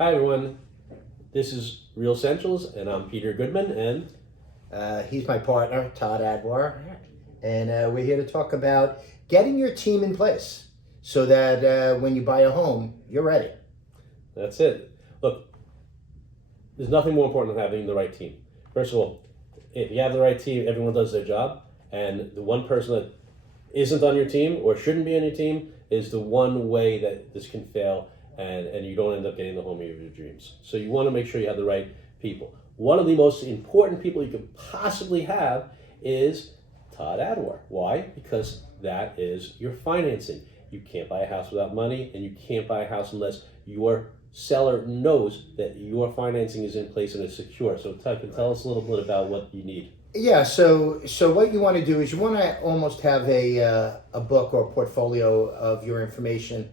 Hi everyone, this is RealEssentials and I'm Peter Goodman and He's my partner, Todd Adwar, and we're here to talk about getting your team in place so that when you buy a home, you're ready. that's it. Look, there's nothing more important than having the right team. First of all, if you have the right team, everyone does their job, and the one person that isn't on your team or shouldn't be on your team is the one way that this can fail and you don't end up getting the home of your dreams. So you want to make sure you have the right people. One of the most important people you could possibly have is Todd Adwar. Why? Because that is your financing. You can't buy a house without money, and you can't buy a house unless your seller knows that your financing is in place and is secure. So Todd, can tell us a little bit about what you need. Yeah, so what you want to do is you want to almost have a book or portfolio of your information.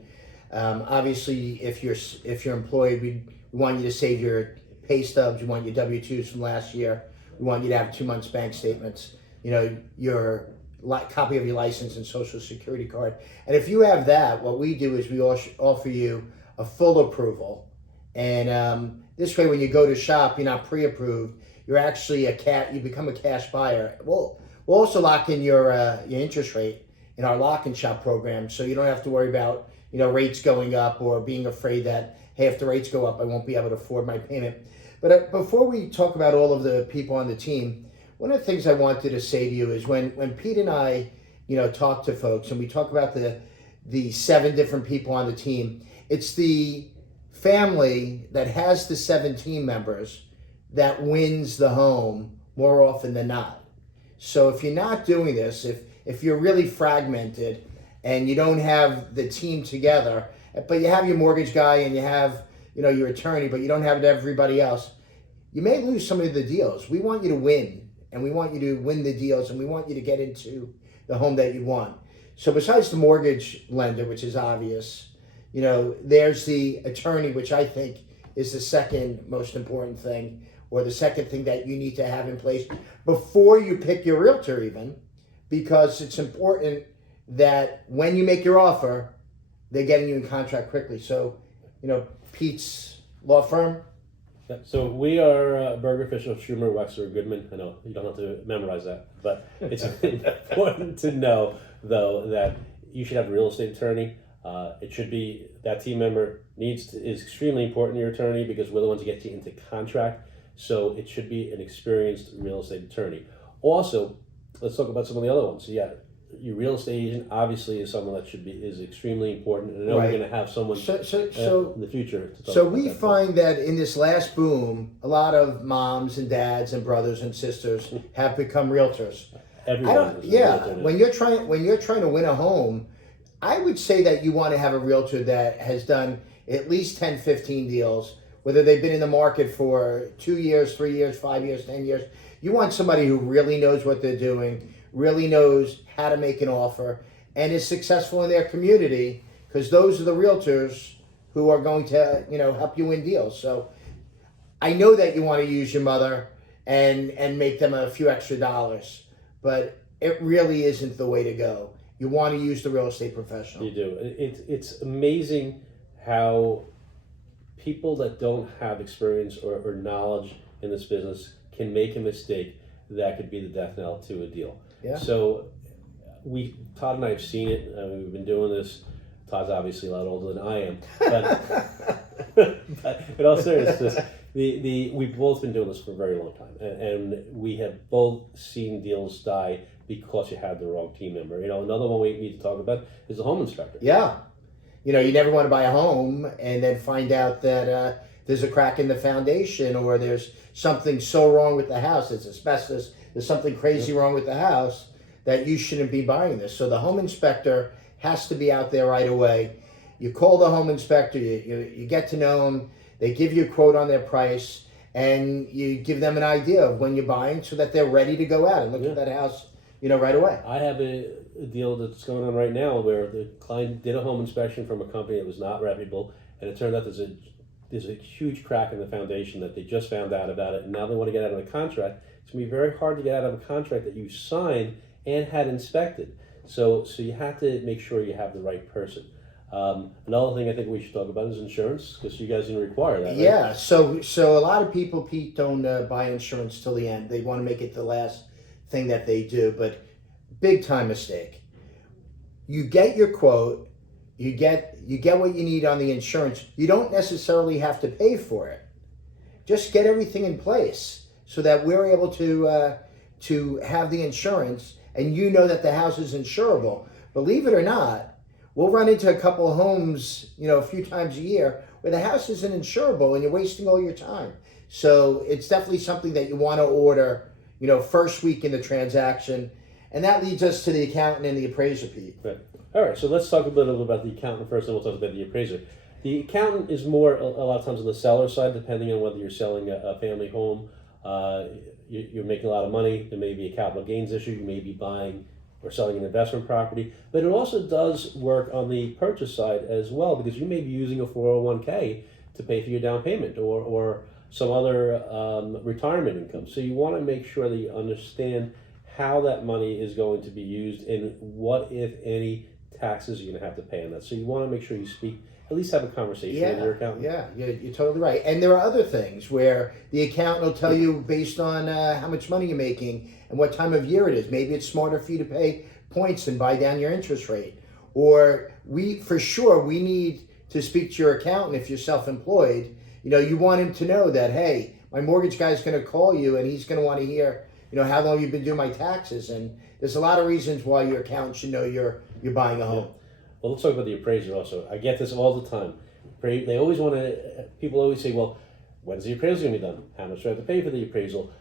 Obviously, if you're employed, we want you to save your pay stubs. We want your W-2s from last year. We want you to have 2 months bank statements. You know, your copy of your license and social security card. And if you have that, what we do is we offer you a full approval. And this way, when you go to shop, you're not pre-approved. You're actually you become a cash buyer. We'll also lock in your interest rate in our lock and shop program, so you don't have to worry about rates going up or being afraid that, hey, if the rates go up, I won't be able to afford my payment. But before we talk about all of the people on the team, one of the things I wanted to say to you is when Pete and I, talk to folks and we talk about the 7 different people on the team, it's the family that has the 7 team members that wins the home more often than not. So if you're not doing this, if you're really fragmented and you don't have the team together, but you have your mortgage guy and you have your attorney, but you don't have everybody else, you may lose some of the deals. We want you to win, and we want you to win the deals, and we want you to get into the home that you want. So besides the mortgage lender, which is obvious, there's the attorney, which I think is the second most important thing, or the second thing that you need to have in place before you pick your realtor even, because it's important that when you make your offer, they're getting you in contract quickly. So, Pete's law firm. Yeah, so we are Berger, Fisher, Schumer, Wexler, Goodman. I know you don't have to memorize that, but it's important to know, though, that you should have a real estate attorney. It should be that team member is extremely important to your attorney because we're the ones who get you into contract. So it should be an experienced real estate attorney. Also, let's talk about some of the other ones. So yeah, your real estate agent obviously is someone that is extremely important. And I know we're going to have someone in the future. So we find that in this last boom, a lot of moms and dads and brothers and sisters have become realtors. Everyone. When you're trying to win a home, I would say that you want to have a realtor that has done at least 10, 15 deals, whether they've been in the market for 2 years, 3 years, 5 years, 10 years. You want somebody who really knows what they're doing, really knows how to make an offer, and is successful in their community, because those are the realtors who are going to, help you win deals. So I know that you want to use your mother and make them a few extra dollars, but it really isn't the way to go. You want to use the real estate professional. You do. It's amazing how people that don't have experience or knowledge in this business can make a mistake that could be the death knell to a deal. Yeah. So Todd and I have seen it. We've been doing this. Todd's obviously a lot older than I am, but in all seriousness, we've both been doing this for a very long time, and we have both seen deals die because you had the wrong team member. Another one we need to talk about is the home inspector. Yeah. You never want to buy a home and then find out that there's a crack in the foundation, or there's something so wrong with the house, it's asbestos, there's something crazy wrong with the house that you shouldn't be buying this. So the home inspector has to be out there right away. You call the home inspector, you get to know them, they give you a quote on their price, and you give them an idea of when you're buying so that they're ready to go out and look at that house right away. I have a deal that's going on right now where the client did a home inspection from a company that was not reputable, and it turned out there's a huge crack in the foundation that they just found out about it, and now they want to get out of the contract. It's going to be very hard to get out of a contract that you signed and had inspected. So you have to make sure you have the right person. Another thing I think we should talk about is insurance, because you guys didn't require that, right? Yeah, so a lot of people, Pete, don't buy insurance till the end. They want to make it the last thing that they do, but big time mistake. You get your quote, you get what you need on the insurance. You don't necessarily have to pay for it. Just get everything in place so that we're able to have the insurance, and you know that the house is insurable. Believe it or not, we'll run into a couple of homes, a few times a year where the house isn't insurable and you're wasting all your time. So it's definitely something that you want to order, first week in the transaction. And that leads us to the accountant and the appraiser, Pete. Right. All right, so let's talk a little bit about the accountant first, and we'll talk about the appraiser. The accountant is more, a lot of times, on the seller side, depending on whether you're selling a family home. You're making a lot of money. There may be a capital gains issue. You may be buying or selling an investment property. But it also does work on the purchase side as well, because you may be using a 401k to pay for your down payment or some other retirement income. So you want to make sure that you understand how that money is going to be used and what, if any, taxes you're going to have to pay on that. So you want to make sure you speak, at least have a conversation with your accountant. Yeah, you're totally right. And there are other things where the accountant will tell you based on how much money you're making and what time of year it is. Maybe it's smarter for you to pay points and buy down your interest rate. Or we need to speak to your accountant if you're self-employed. You want him to know that, hey, my mortgage guy's going to call you and he's going to want to hear, how long you've been doing my taxes. And there's a lot of reasons why your accountant should know you're buying a home. Yeah. Well, let's talk about the appraiser also. I get this all the time. They always want to, people always say, well, when's the appraisal going to be done? How much do I have to pay for the appraisal?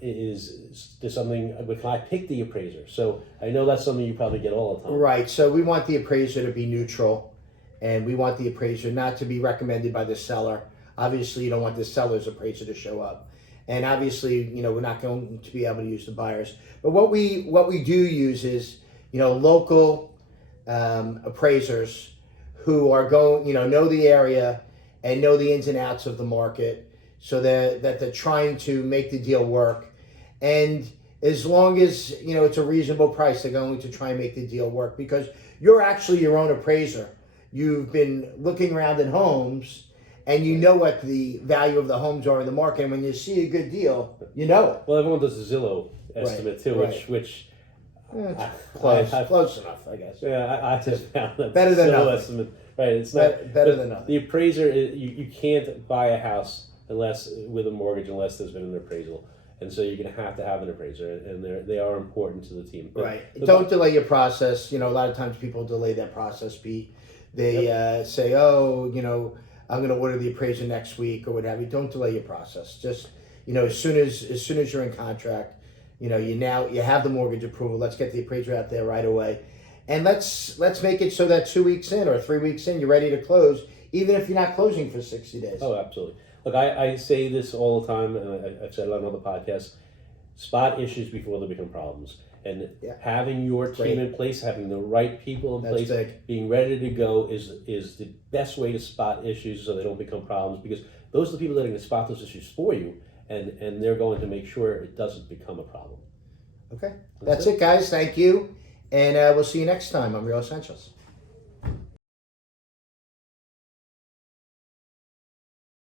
Is there something, can I pick the appraiser? So I know that's something you probably get all the time. Right, so we want the appraiser to be neutral, and we want the appraiser not to be recommended by the seller. Obviously, you don't want the seller's appraiser to show up. And obviously, we're not going to be able to use the buyers. But what we do use is, local appraisers who are know the area and know the ins and outs of the market, so that they're trying to make the deal work. And as long as, it's a reasonable price, they're going to try and make the deal work, because you're actually your own appraiser. You've been looking around at homes, and you know what the value of the homes are in the market. And when you see a good deal, you know it. Well, everyone does a Zillow estimate too, right. which close enough, I guess. Yeah, I just found that better than Zillow nothing. estimate. Right, it's not better than nothing. The appraiser, you can't buy a house with a mortgage unless there's been an appraisal. And so you're going to have an appraiser, and they are important to the team. But right. Don't delay your process. A lot of times people delay that process, Pete. They say, I'm going to order the appraiser next week or what have you. Don't delay your process. Just, as soon as you're in contract, you have the mortgage approval. Let's get the appraiser out there right away. And let's make it so that 2 weeks in or 3 weeks in, you're ready to close, even if you're not closing for 60 days. Oh, absolutely. Look, I say this all the time, and I've said it on other podcasts: spot issues before they become problems. And having your team in place, having the right people in place, being ready to go is the best way to spot issues so they don't become problems, because those are the people that are going to spot those issues for you, and they're going to make sure it doesn't become a problem. Okay. That's it, guys. Thank you. And we'll see you next time on Real Essentials.